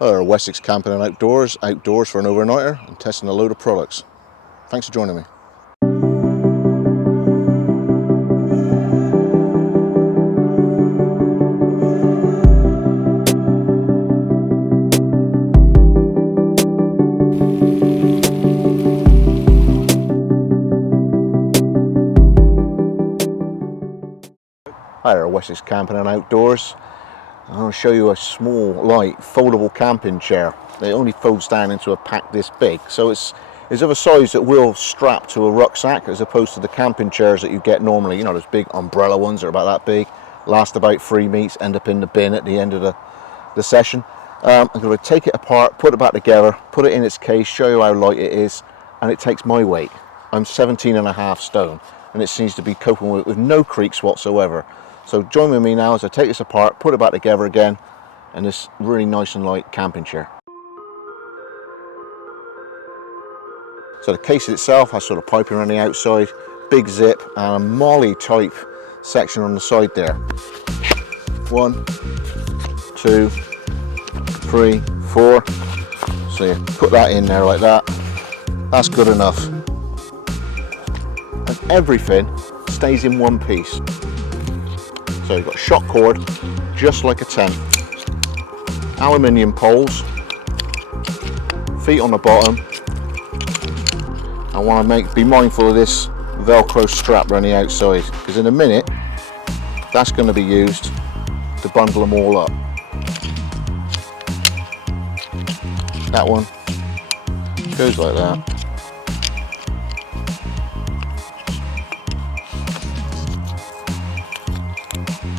Or Wessex Camping and Outdoors for an overnighter and testing a load of products. Thanks for joining me. Hi, Wessex Camping and Outdoors. I'm going to show you a small, light, foldable camping chair. It only folds down into a pack this big, so it's of a size that will strap to a rucksack, as opposed to the camping chairs that you get normally. You know, those big umbrella ones that are about that big, last about 3 meets, end up in the bin at the end of the session. I'm going to take it apart, put it back together, put it in its case, show you how light it is, and it takes my weight. I'm 17.5 stone, and it seems to be coping with no creaks whatsoever. So join with me now as I take this apart, put it back together again, and this really nice and light camping chair. So the case itself has sort of piping around the outside, big zip, and a molly type section on the side there. 1, 2, 3, 4. So you put that in there like that. That's good enough. And everything stays in one piece. So you've got a shock cord, just like a tent. Aluminium poles, feet on the bottom. I want to be mindful of this Velcro strap around the outside, because in a minute that's going to be used to bundle them all up. That one goes like that.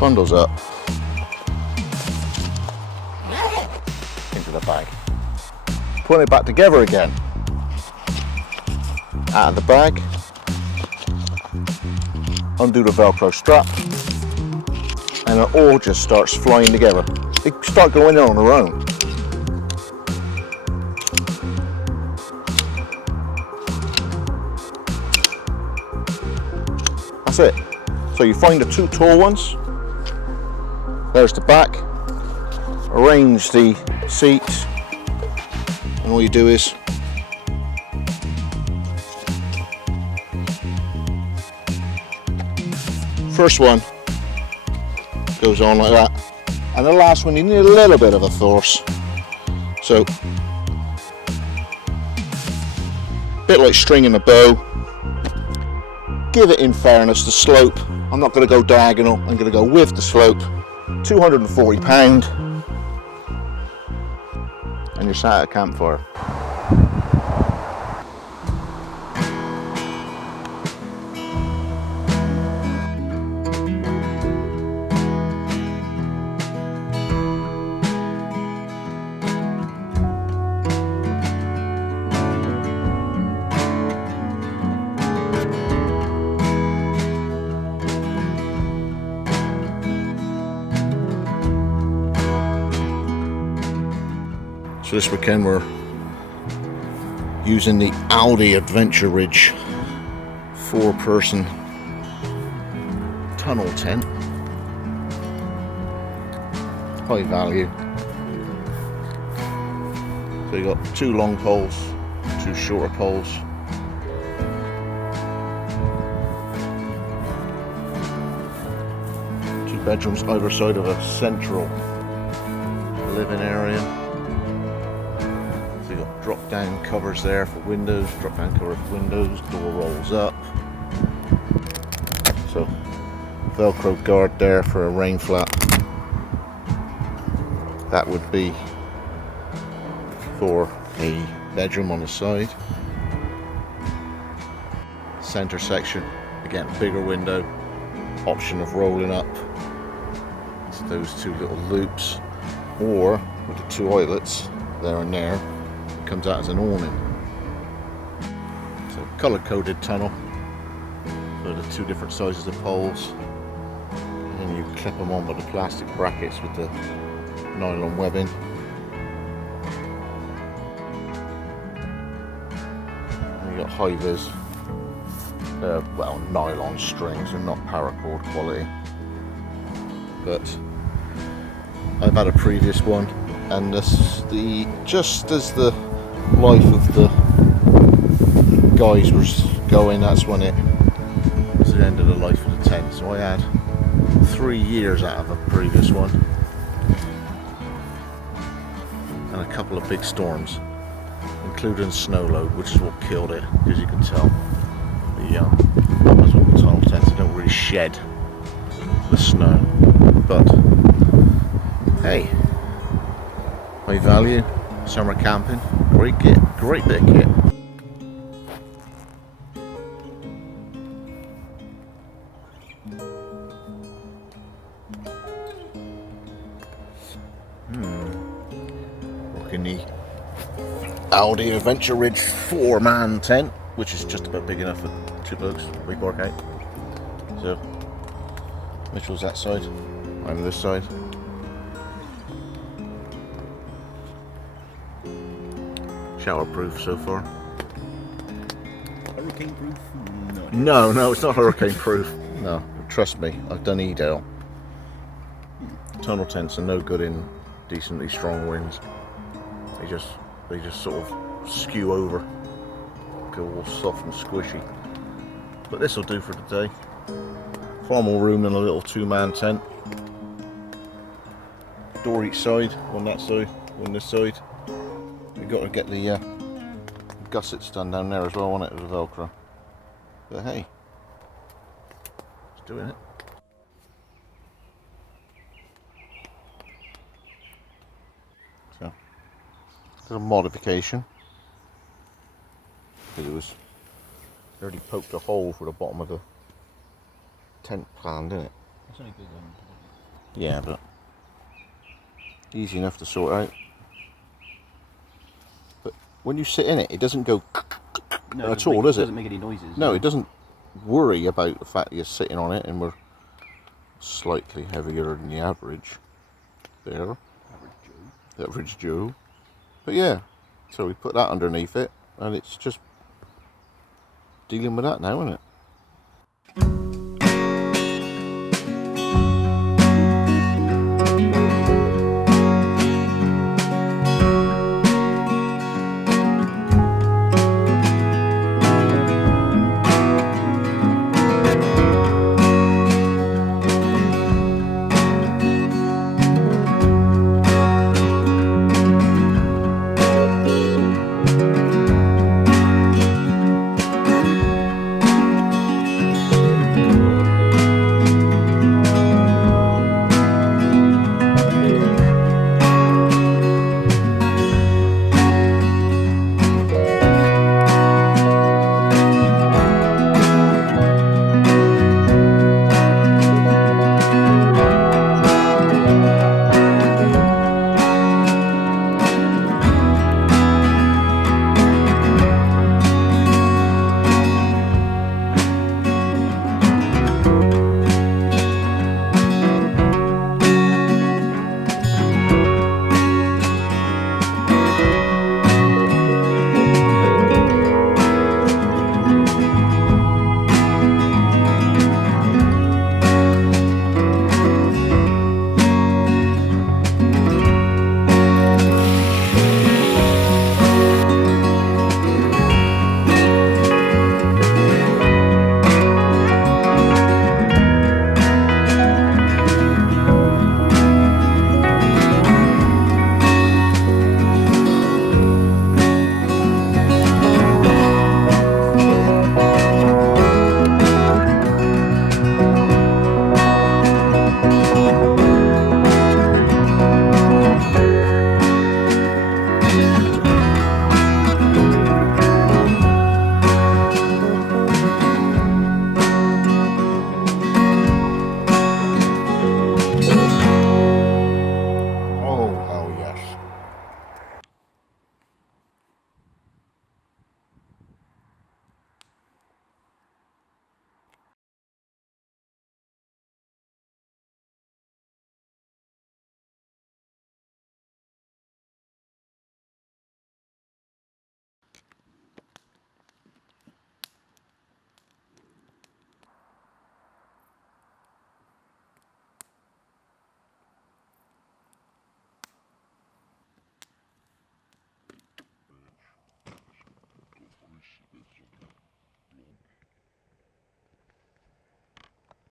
Bundles up into the bag. Put it back together again. Out of the bag. Undo the Velcro strap, and it all just starts flying together. They start going in on their own. That's it. So you find the 2 tall ones. There's the back. Arrange the seats, and all you do is first one goes on like that, and the last one you need a little bit of a force. So a bit like stringing a bow. Give it, in fairness, the slope. I'm not going to go diagonal, I'm going to go with the slope. 240 pound, and you're sat at a campfire. So this weekend we're using the Aldi Adventuridge 4-person tunnel tent. High value. So you got 2 long poles, 2 shorter poles. Two bedrooms either side of a central living area. Drop down covers there for windows, drop down cover for windows, door rolls up. So Velcro guard there for a rain flap. That would be for a bedroom on the side. Center section, again bigger window, option of rolling up. So those 2 little loops, or with the 2 eyelets there and there, comes out as an awning. So colour-coded tunnel for the 2 different sizes of poles, and then you clip them on with the plastic brackets with the nylon webbing. And you got high-vis, well, nylon strings and not paracord quality. But I've had a previous one and just as the life of the guys was going, that's when it was the end of the life of the tent. So I had 3 years out of a previous one, and a couple of big storms, including snow load, which is what killed it, as you can tell. That's what the tunnel tents, they don't really shed the snow, but hey, high value summer camping, great kit, great bit of kit. Rocking the Aldi Adventuridge 4-man tent, which is just about big enough for 2 blokes. We work out. So Mitchell's that side, I'm this side. Shower-proof so far. Hurricane-proof? No, it's not hurricane-proof. No, trust me, I've done Edale. Tunnel tents are no good in decently strong winds. They just sort of skew over, go all soft and squishy. But this will do for today. Far more room than a little 2-man tent. Door each side, one that side, one this side. We've got to get the gussets done down there as well, on it with Velcro. But hey, it's doing it. So, little modification, because it was already poked a hole for the bottom of the tent plan, didn't it? That's only big one. Yeah, but easy enough to sort out. But when you sit in it, it doesn't go at all, does it? It doesn't make any noises. No, it doesn't worry about the fact that you're sitting on it, and we're slightly heavier than the average there. The average Joe. But yeah, so we put that underneath it, and it's just dealing with that now, isn't it?